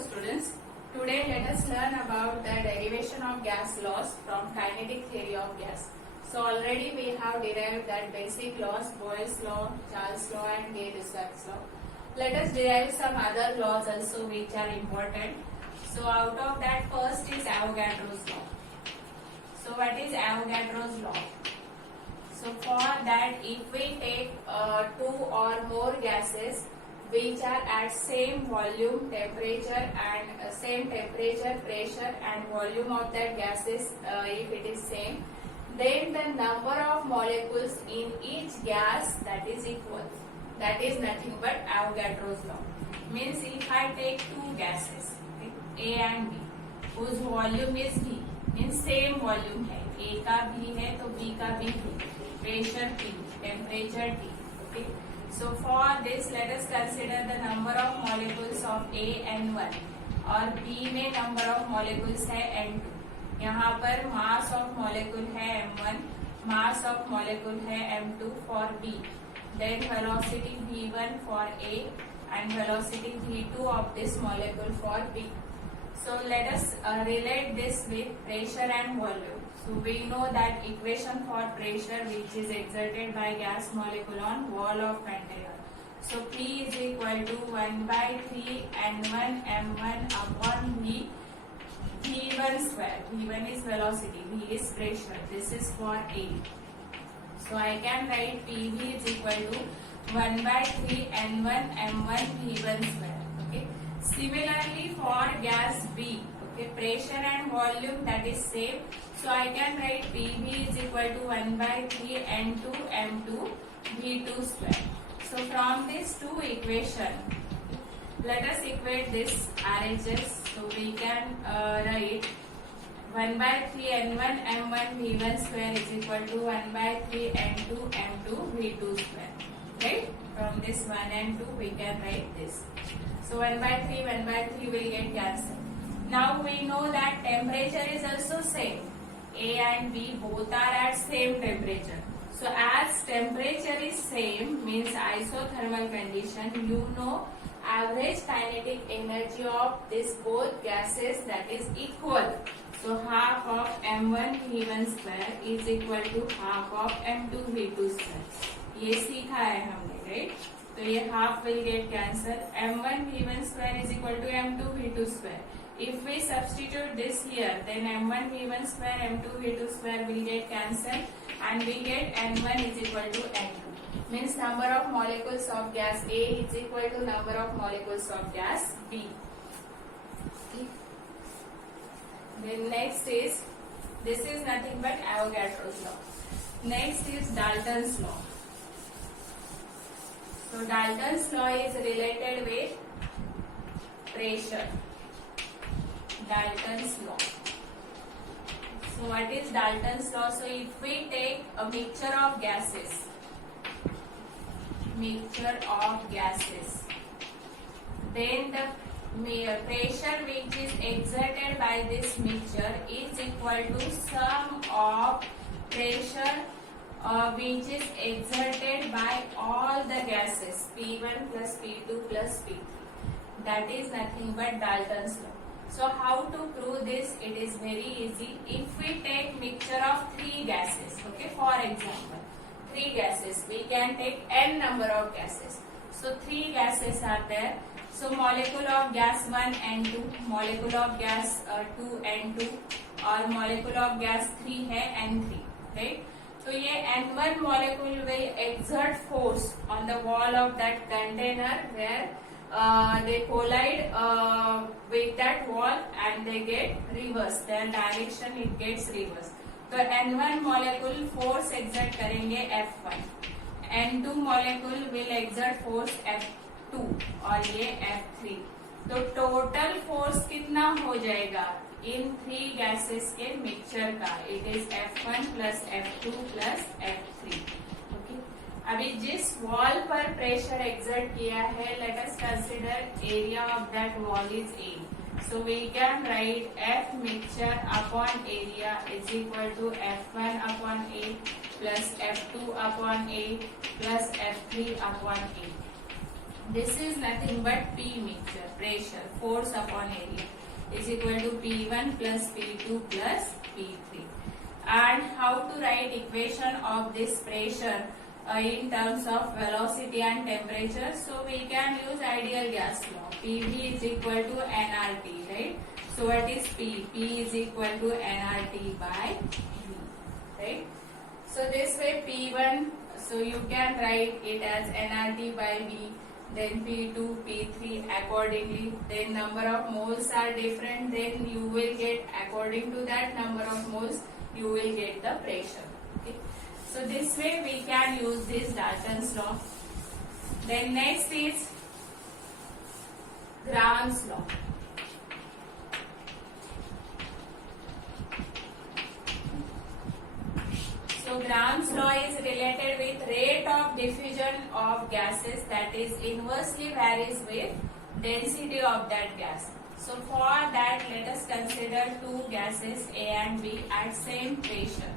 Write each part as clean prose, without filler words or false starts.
students, today let us learn about the derivation of gas laws from kinetic theory of gas. So already we have derived that basic laws, Boyle's law, Charles law and Gay-Lussac's law. Let us derive some other laws also which are important. So out of that first is Avogadro's law. So what is Avogadro's law? So for that, if we take two or more gases which are at same volume, temperature and same temperature, pressure and volume of that gases, if it is same, then the number of molecules in each gas that is equal. That is nothing but Avogadro's law. Means if I take two gases, A and B, whose volume is V, means same volume है, A का V है तो B का भी V, pressure T, temperature T. Okay. So for this, let us consider the number of molecules of A N1 और B में number of molecules है N2. यहाँ पर mass of molecule है M1, mass of molecule है M2 for B. Then velocity V1 for A and velocity V2 of this molecule for B. So let us relate this with pressure and volume. So we know that equation for pressure which is exerted by gas molecule on wall of container. So P is equal to 1 by 3 N1 M1 upon V, V1 square. V1 is velocity, V is pressure. This is for A. So I can write PV is equal to 1 by 3 N1 M1 V1 square. Okay. Similarly for gas B, okay, pressure and volume that is same. So I can write PV is equal to 1 by 3 N2 M2 V2 square. So from these two equations, let us equate this RHS. So we can write 1 by 3 N1 M1 V1 square is equal to 1 by 3 N2 M2 V2 square. Right? From this 1 and 2 we can write this. So 1 by 3 will get cancelled. Now we know that temperature is also same. A and B both are at same temperature. So as temperature is same, means isothermal condition, you know average kinetic energy of this both gases that is equal. So half of M1 V1 square is equal to half of M2 V2 square. ये सीखा है हमने, right? तो ये half will get cancelled. M1 V1 square is equal to M2 V2 square. If we substitute this here, then M1 V1 square M2 V2 square will get cancelled and we get N1 is equal to N2. Means number of molecules of gas A is equal to number of molecules of gas B. Then next is, this is nothing but Avogadro's law. Next is Dalton's law. So Dalton's law is related with pressure. Dalton's law. So what is Dalton's law? So if we take a mixture of gases, then the pressure which is exerted by this mixture is equal to sum of pressure which is exerted by all the gases P1 plus P2 plus P3. That is nothing but Dalton's law. So how to prove this? It is very easy. If we take mixture of three gases, okay, for example, three gases, we can take n number of gases. So three gases are there. So molecule of gas 1 N2, molecule of gas 2 N2 और molecule of gas 3 है N3, right? So ये N1 molecule will exert force on the wall of that container where they collide with that wall and they get reversed. Their direction it gets reversed. तो N1 molecule force exert करेंगे F1, N2 molecule will exert force F2 और ये F3. तो total force कितना हो जाएगा in three gases के mixture का? It is F1 plus F2 plus F3. Okay. अभी जिस वॉल पर प्रेशर एक्सर्ट किया है, let us consider area of that wall is A. So we can write F mixture upon area is equal to F1 upon A plus F2 upon A plus F3 upon A. This is nothing but P mixture, pressure, force upon area is equal to P1 plus P2 plus P3. And how to write equation of this pressure in terms of velocity and temperature? So we can use ideal gas law. PV is equal to nRT, right? So what is P? P is equal to nRT by V, right? So this way P1, so you can write it as nRT by V, then P2, P3 accordingly. Then number of moles are different, then you will get, according to that number of moles, you will get the pressure. Okay. So this way we can use this Dalton's law. Then next is Graham's law. So Graham's law is related with rate of diffusion of gases, that is inversely varies with density of that gas. So for that, let us consider two gases A and B at same pressure.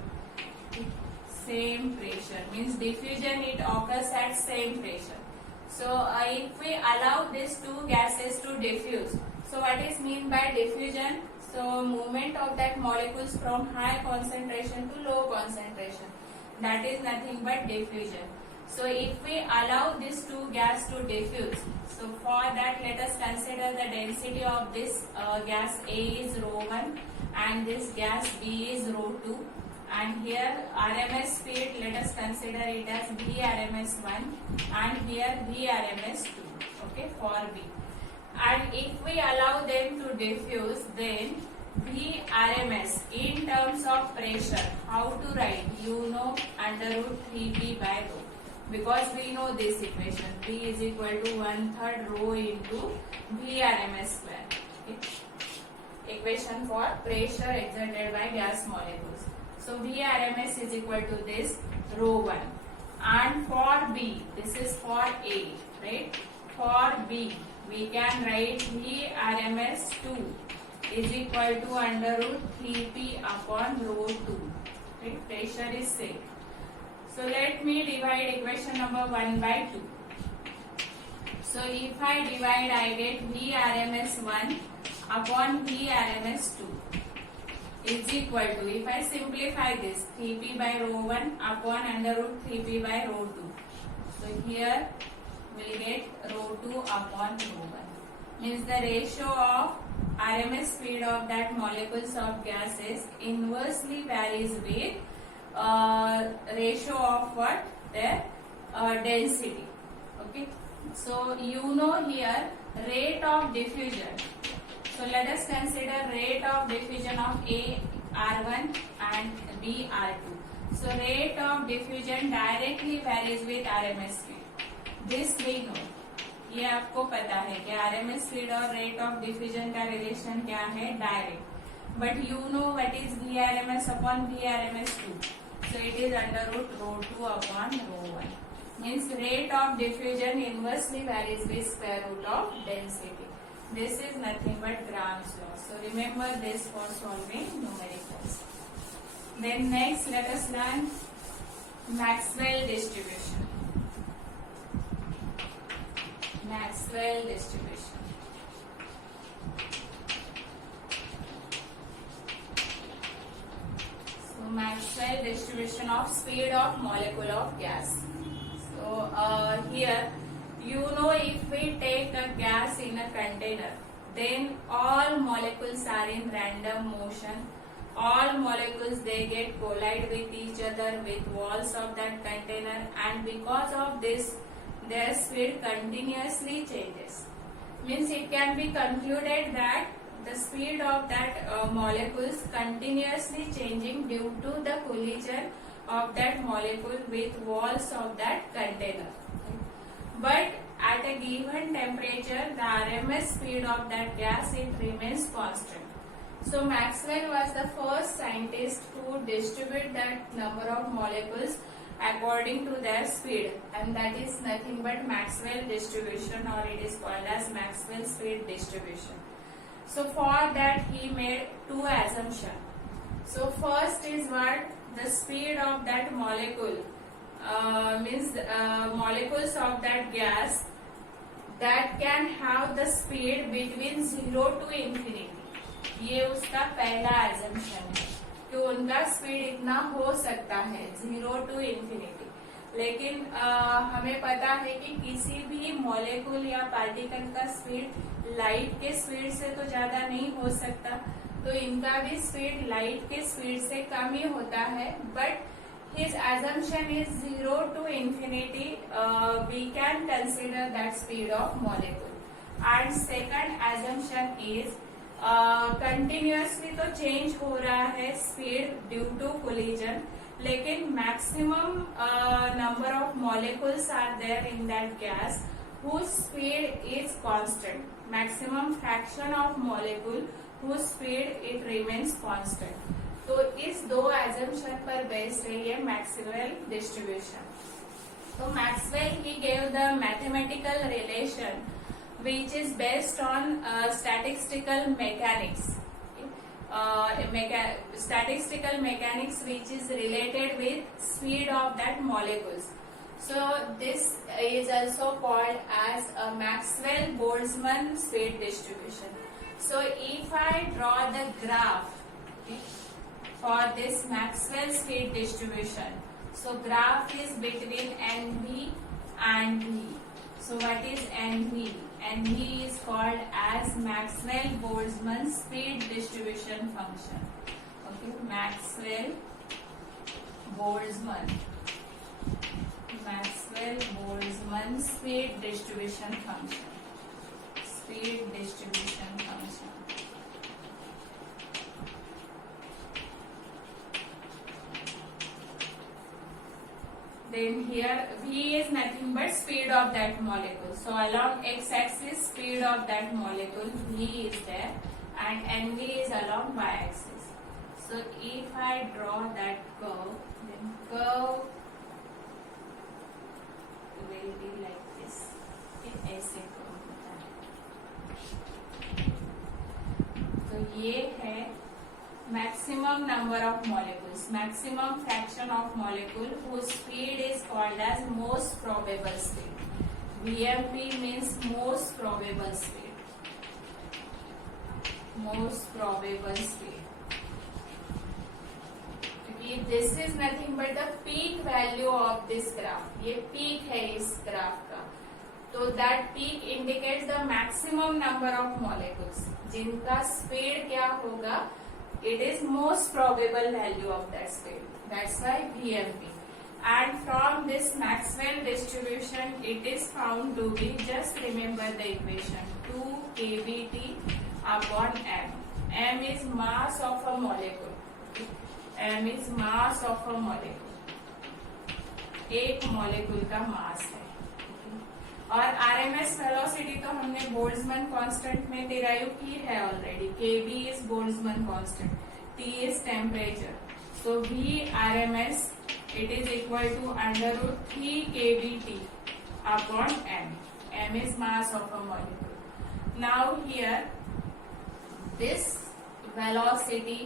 Same pressure means diffusion, it occurs at same pressure. So if we allow these two gases to diffuse, so what is mean by diffusion? So movement of that molecules from high concentration to low concentration, that is nothing but diffusion. So if we allow these two gas to diffuse, so for that let us consider the density of this gas A is ρ1 and this gas B is ρ2, and here RMS speed let us consider it as Vrms1 and here Vrms2, okay, for B. And if we allow them to diffuse, then Vrms in terms of pressure, how to write? You know, under root 3P by rho, because we know this equation, P is equal to 1/3 rho into Vrms square. Okay. Equation for pressure exerted by gas molecules. So Vrms is equal to this ρ1, and for B, this is for A, right? For B, we can write Vrms2 is equal to under root 3P upon ρ2. Right? Pressure is same. So let me divide equation number 1 by 2. So if I divide, I get Vrms1 upon Vrms2 is equal to, if I simplify this, 3P by ρ1 upon under root 3P by ρ2. So here we will get ρ2 upon ρ1. Means the ratio of RMS speed of that molecules of gases inversely varies with ratio of what? Their density. Okay. So you know here rate of diffusion. So let us consider rate of diffusion of A R1 and B R2. So rate of diffusion directly varies with RMS speed. This we know. ये आपको पता है कि RMS speed और rate of diffusion का relation क्या है, direct. But you know what is Vrms upon Vrms2. So it is under root ρ2 upon ρ1. Means rate of diffusion inversely varies with square root of density. This is nothing but Graham's law. So remember this for solving numericals. Then next let us learn Maxwell distribution. Maxwell distribution. So Maxwell distribution of speed of molecule of gas. So here you know if we take a gas in a container, then all molecules are in random motion. All molecules they get collide with each other with walls of that container, and because of this their speed continuously changes. Means it can be concluded that the speed of that molecules continuously changing due to the collision of that molecule with walls of that container. But at a given temperature, the RMS speed of that gas it remains constant. So Maxwell was the first scientist to distribute that number of molecules according to their speed, and that is nothing but Maxwell distribution, or it is called as Maxwell speed distribution. So for that he made two assumptions. So first is what? The speed of that molecule means molecules of that gas that can have the speed between 0 to infinity। ये उसका पहला assumption है कि उनका speed इतना हो सकता है 0 to infinity। लेकिन हमें पता है कि किसी भी मॉलिक्यूल या पार्टिकल का स्पीड लाइट के स्पीड से तो ज्यादा नहीं हो सकता, तो इनका भी स्पीड लाइट के स्पीड से कम ही होता है। But his assumption is 0 to infinity, we can consider that speed of molecule। And second assumption is continuously तो change हो रहा है speed due to collision, लेकिन maximum number of molecules are there in that gas whose speed is constant, maximum fraction of molecule whose speed it remains constant। तो इस दो assumption पर based है ये मैक्सवेल डिस्ट्रीब्यूशन। तो Maxwell he gave the mathematical relation which is based on statistical mechanics, statistical mechanics which is related with speed of that molecules। So this is also called as a Maxwell-Boltzmann speed distribution। So if I draw the graph, okay, for this Maxwell speed distribution, so graph is between NV and V। So what is NV? NV is called as Maxwell-Boltzmann speed distribution function। Okay, Maxwell-Boltzmann speed distribution function, speed distribution function। Then here v is nothing but speed of that molecule। So along x-axis speed of that molecule v is there, and nv is along y-axis। So if I draw that curve, then curve will be like this। ऐसे curve होता है। तो ये है maximum number of molecules, maximum fraction of molecule whose speed is called as most probable speed। VMP means most probable speed, most probable speed। क्योंकि this is nothing but the peak value of this graph। ये peak है इस graph का, तो that peak indicates the maximum number of molecules जिनका speed क्या होगा, it is most probable value of that speed, that's why VMP। And from this Maxwell distribution it is found to be, just remember the equation, 2 kBT upon m। m is mass of a molecule, m is mass of a molecule, एक molecule का mass है। और RMS velocity तो हमने Boltzmann constant में derive की है already. Kb is Boltzmann constant, T is temperature, so V RMS it is equal to √3 kBT upon m। m is mass of a molecule। Now here this velocity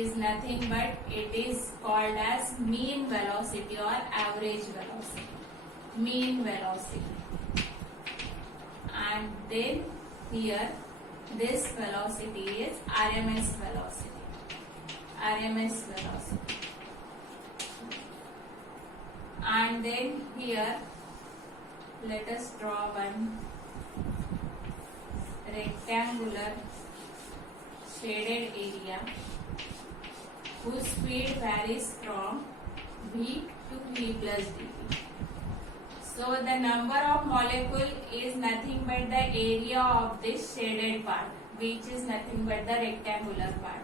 is nothing but it is called as mean velocity or average velocity, mean velocity। And then here this velocity is RMS velocity, RMS velocity। And then here let us draw one rectangular shaded area whose speed varies from V to V plus dV। So the number of molecule is nothing but the area of this shaded part, which is nothing but the rectangular part।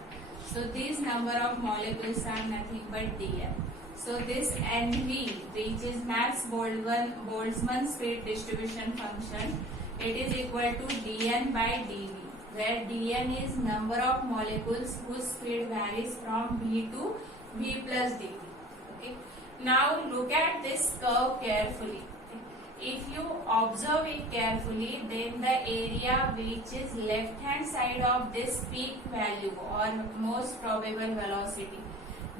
So these number of molecules are nothing but dn। So this NV, which is Maxwell-Boltzmann speed distribution function, it is equal to dn by dv, where dn is number of molecules whose speed varies from V to V plus dv। Okay. Now look at this curve carefully। If you observe it carefully, then the area which is left hand side of this peak value or most probable velocity,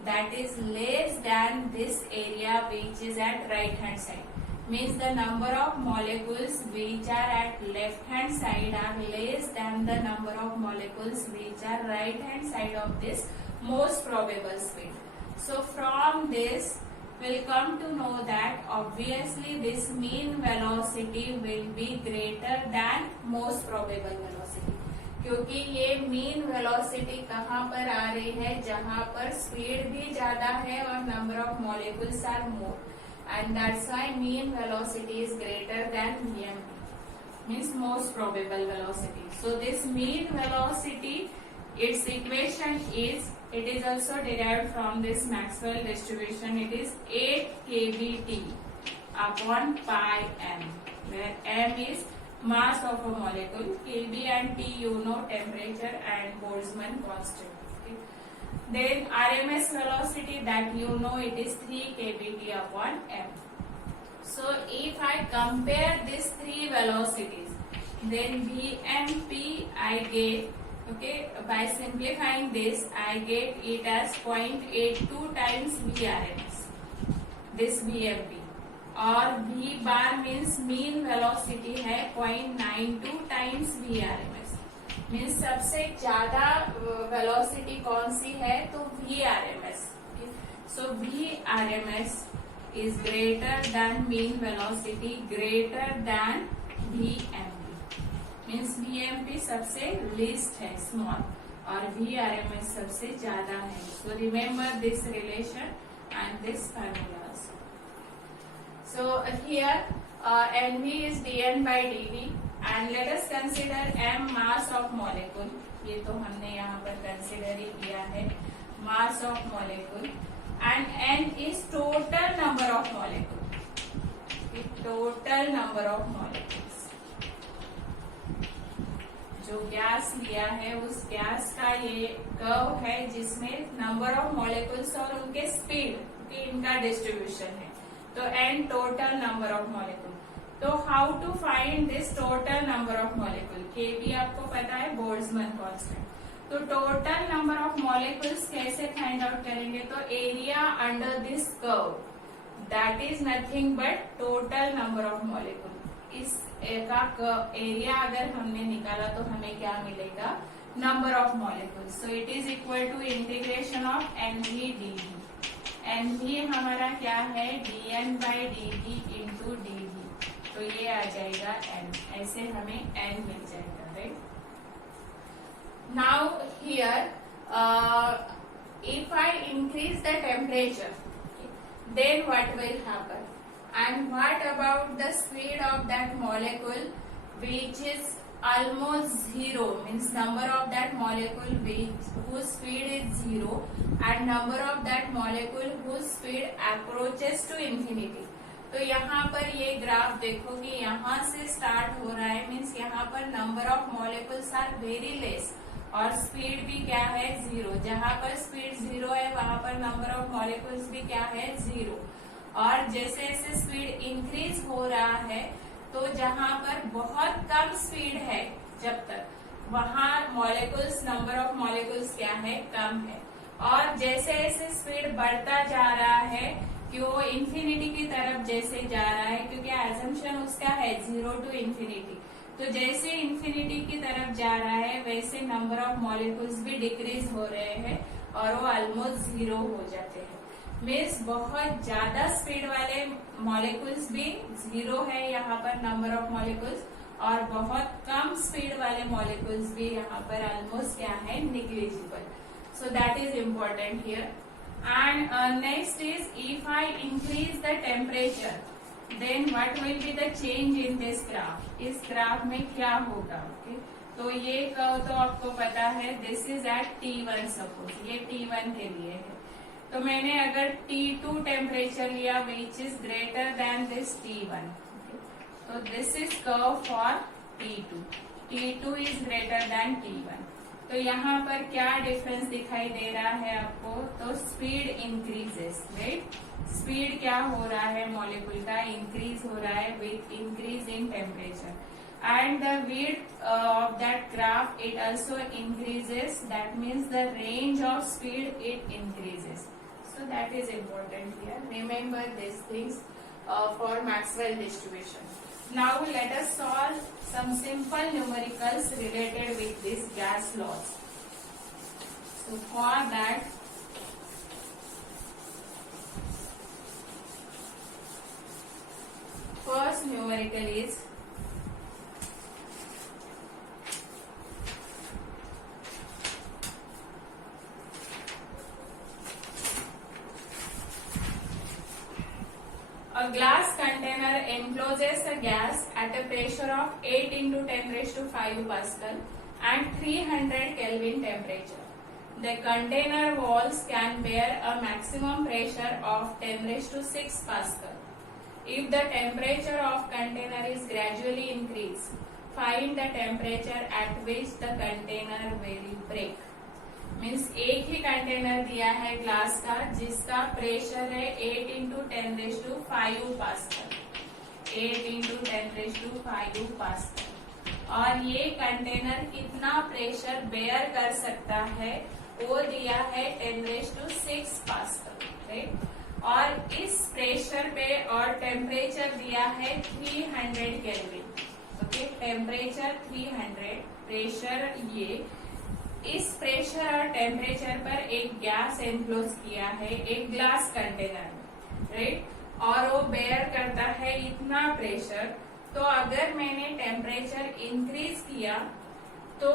that is less than this area which is at right hand side। means the number of molecules which are at left hand side are less than the number of molecules which are right hand side of this most probable speed. So from this we'll come to know that obviously this mean velocity will be greater than most probable velocity, क्योंकि ये mean velocity कहाँ पर आ रही है, जहाँ पर speed भी ज्यादा है और number of molecules are more, and that's why mean velocity is greater than VMP, means most probable velocity. So this mean velocity, its equation is, it is also derived from this Maxwell distribution. It is 8 kBt upon pi m, where m is mass of a molecule, kb and t you know temperature and Boltzmann constant. Okay. Then RMS velocity, that you know, it is 3 kBt upon m. So if I compare these three velocities, then VMP I get, okay, by simplifying this I get it as 0.82 times VRMS, this VMP, और V bar means mean velocity है 0.92 times VRMS, means सबसे ज्यादा velocity कौन सी है, तो VRMS. So VRMS is greater than mean velocity, greater than VMP, means VMP सबसे least है, small, और VRMS सबसे ज्यादा है. So remember this relation and this formulas. So here NV is dN by dV, and let us consider m mass of molecule. ये तो हमने यहाँ पर consider ही किया है, mass of molecule, and n is total number of molecule, total number of molecules. जो gas लिया है उस गैस का ये कर्व है जिसमें नंबर ऑफ मॉलिक्यूल्स और उनके स्पीड इनका डिस्ट्रीब्यूशन है, तो n total number of molecule. तो how to find this total number of molecule, kb आपको पता है बोल्ट्जमैन कांस्टेंट. तो टोटल नंबर ऑफ मॉलिक्यूल्स कैसे फाइंड आउट करेंगे, तो area under this curve, that is nothing but total number of molecule. इस का एरिया अगर हमने निकाला तो हमें क्या मिलेगा, number of molecules. So it is equal to integration of NV DV. NV हमारा क्या है, dN by dt into dV, तो ये आ जाएगा n, ऐसे हमें n मिल जाएगा, right. Now here if I increase the temperature, then what will happen? And what about the speed of that molecule which is almost zero, means number of that molecule whose speed is zero, and number of that molecule whose speed approaches to infinity. तो यहाँ पर ये graph देखो कि यहाँ से start हो रहा है, मीन्स यहाँ पर number of molecules are very less और स्पीड भी क्या है, जीरो. जहाँ पर स्पीड जीरो है वहां पर नंबर ऑफ मॉलिक्यूल्स भी क्या है, जीरो. और जैसे जैसे स्पीड इंक्रीज हो रहा है तो जहाँ पर बहुत कम स्पीड है जब तक, वहाँ मॉलिक्यूल्स, नंबर ऑफ मॉलिक्यूल्स क्या है, कम है. और जैसे जैसे स्पीड बढ़ता जा रहा है कि वो इंफिनिटी की तरफ जैसे जा रहा है, क्योंकि एजम्पशन उसका है जीरो टू इंफिनिटी, तो जैसे इंफिनिटी की तरफ जा रहा है वैसे नंबर ऑफ मॉलिक्यूल्स भी डिक्रीज हो रहे हैं और वो ऑलमोस्ट जीरो हो जाते हैं. मीन्स बहुत ज्यादा स्पीड वाले मॉलिक्यूल्स भी जीरो है यहाँ पर नंबर ऑफ मॉलिक्यूल्स, और बहुत कम स्पीड वाले मॉलिक्यूल्स भी यहाँ पर ऑलमोस्ट क्या है, negligible. So that is important here. And next is if I increase the temperature, then what will be the change in this graph. इस ग्राफ में क्या होगा, ओके. तो ये कर्व तो आपको पता है, this is eight T1 suppose, ये T1 के लिए है. तो मैंने अगर T2 टेम्परेचर लिया which is greater than this T1, तो this is curve for T2. T2 is greater than T1. तो यहाँ पर क्या डिफरेंस दिखाई दे रहा है आपको, तो स्पीड इंक्रीजेस, राइट. स्पीड क्या हो रहा है मॉलिक्यूल का, इंक्रीज हो रहा है with increase in temperature. And the width of that graph, it also increases. That means the range of speed it increases. So that is important here. Remember these things. for Maxwell distribution. Now let us solve some simple numericals related with this gas laws. So for that, first numerical is a glass container encloses a gas at a pressure of 8 into 10 raised to 5 Pascal and 300 Kelvin temperature. The container walls can bear a maximum pressure of 10 raised to 6 Pascal. If the temperature of container is gradually increased, find the temperature at which the container will break. Means एक ही container दिया है glass का जिसका pressure है 8 into 10 raise to 5 pascal, 8 into 10 raise to 5 pascal, और ये container कितना pressure bear कर सकता है वो दिया है 10 रेज टू 6 पास्कल, राइट। और इस प्रेशर पे और टेम्परेचर दिया है 300 केल्विन, ओके। टेम्परेचर 300, प्रेशर ये। इस प्रेशर और टेम्परेचर पर एक गैस एनक्लोज किया है एक ग्लास कंटेनर में, राइट, और वो बेयर करता है इतना प्रेशर। तो अगर मैंने टेम्परेचर इंक्रीज किया तो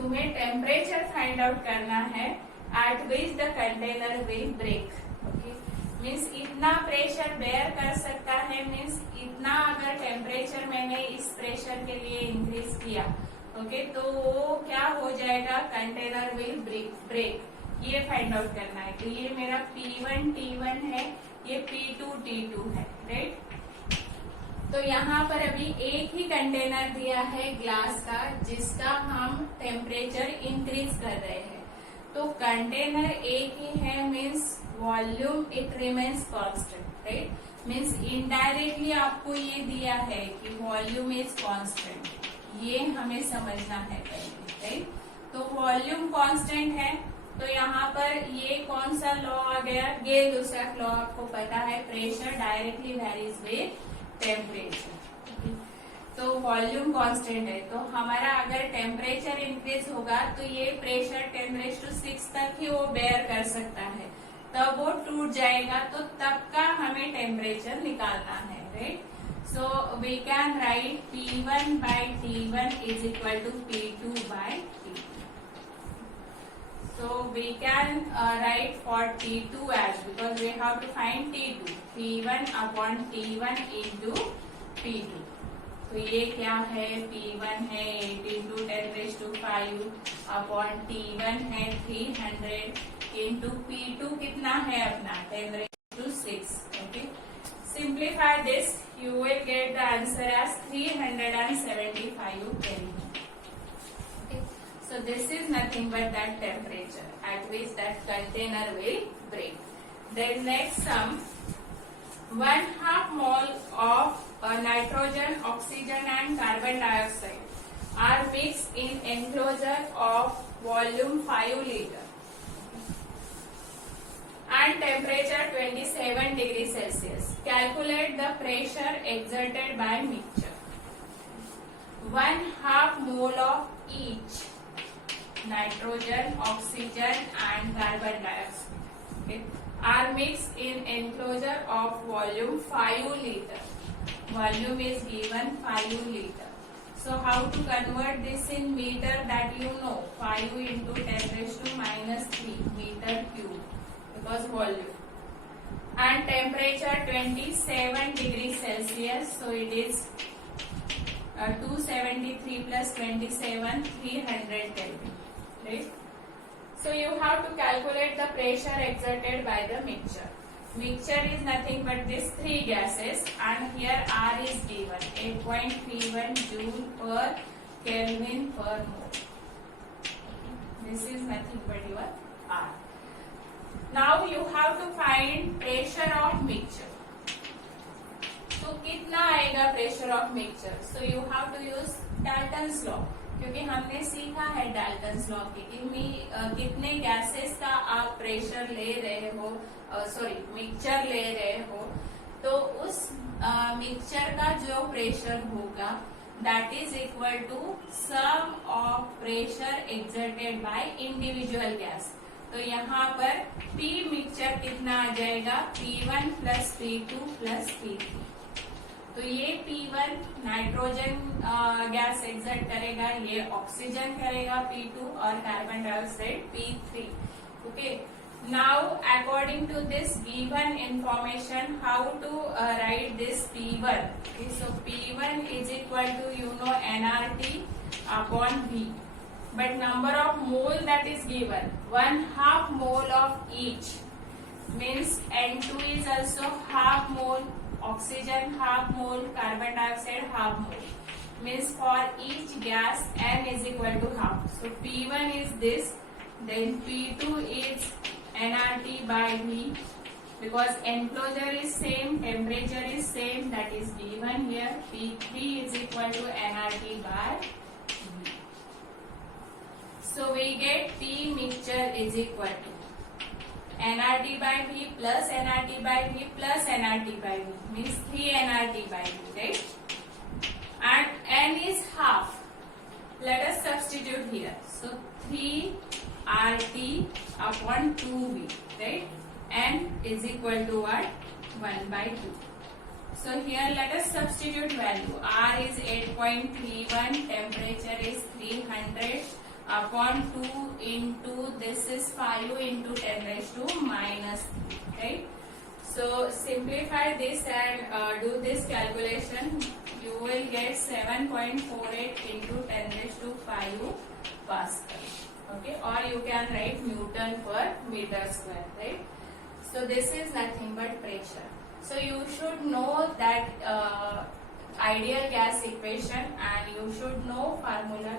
तुम्हें टेम्परेचर फाइंड आउट करना है at which the container will break, okay. Means इतना प्रेशर बेयर कर सकता है, मीन्स इतना अगर टेम्परेचर मैंने इस प्रेशर के लिए इंक्रीज किया, ओके, तो वो क्या हो जाएगा, कंटेनर विल ब्रेक, ये फाइंड आउट करना है। तो ये मेरा P1 T1 है, ये P2 T2 है, राइट। तो यहाँ पर अभी एक ही कंटेनर दिया है ग्लास का जिसका हम टेम्परेचर इंक्रीज कर रहे हैं। तो कंटेनर एक ही है, means volume it remains constant, right. Means indirectly आपको ये दिया है कि वॉल्यूम इज कांस्टेंट, ये हमें समझना है पहले, राइट। तो वॉल्यूम कांस्टेंट है, तो यहाँ पर ये कौन सा लॉ आ गया, गे-लुसाक लॉ आपको पता है, pressure directly varies with temperature. तो वॉल्यूम कांस्टेंट है, तो हमारा अगर टेम्परेचर इंक्रीज होगा तो ये प्रेशर 10⁶ तक ही वो बेयर कर सकता है, तब वो टूट जाएगा, तो तब का हमें टेम्परेचर निकालना है, right. So we can write P1 by T1 is equal to P2 by T2. So we can write for T2 as, because we have to find T2, P1 upon T1 into P2. तो ये क्या है, P1 है 8 into 10 raised to 5 upon T1 है 300 into P2 कितना है अपना 10 raised to 6, okay. Simplify this, you will get the answer as 375 Kelvin. Okay. So this is nothing but that temperature at which that container will break. Then next sum, 1/2 mole of nitrogen, oxygen and carbon dioxide are mixed in enclosure of volume 5 liter and temperature 27 degrees Celsius. Calculate the pressure exerted by mixture. 1/2 mole of each nitrogen, oxygen and carbon dioxide, okay, are mixed in enclosure of volume 5 liter. Volume is given 5 liter. So how to convert this in meter, that you know, 5 into 10⁻³ meter cube, because volume, and temperature 27 degrees Celsius, so it is 273 plus 27, 300 Kelvin, right? So you have to calculate the pressure exerted by the mixture. Mixture is nothing but these three gases, and here R is given 8.31 joule per Kelvin per mole. This is nothing but your R. Now you have to find pressure of mixture. तो कितना आएगा pressure of mixture, so you have to use Dalton's law, क्योंकि हमने सीखा है Dalton's law की कितने gases का आप प्रेशर ले रहे हो, मिक्सचर ले रहे हो, तो उस मिक्सचर का जो प्रेशर होगा that is equal to sum of pressure exerted by individual gas. तो यहाँ पर P मिक्सचर कितना आ जाएगा, P1 plus P2 plus P3। तो ये P1 नाइट्रोजन गैस एक्सर्ट करेगा, ये ऑक्सीजन करेगा P2 और carbon dioxide P3। Okay, now according to this given information how to write this P1। So P1 is equal to nRT upon V, but number of mole that is given 1/2 mole of each means N2 is also half mole, oxygen half mole, carbon dioxide half mole, means for each gas N is equal to half. So P1 is this, then P2 is nRT by V, because enclosure is same, temperature is same, that is V1 here. P3 is equal to nRT by V. So we get P mixture is equal to nRT by V plus nRT by V plus nRT by V, means 3 nRT by V, right? And N is half. Let us substitute here. So 3 RT upon 2V, right? N is equal to what? 1 by 2. So here let us substitute value. R is 8.31, temperature is 300 upon 2 into this is 5 into 10 raised to minus 3, right? So simplify this and do this calculation. You will get 7.48 into 10 raised to 5 Pascal. Okay, or you can write Newton per meter square, right? So this is nothing but pressure. So you should know that ideal gas equation, and you should know formula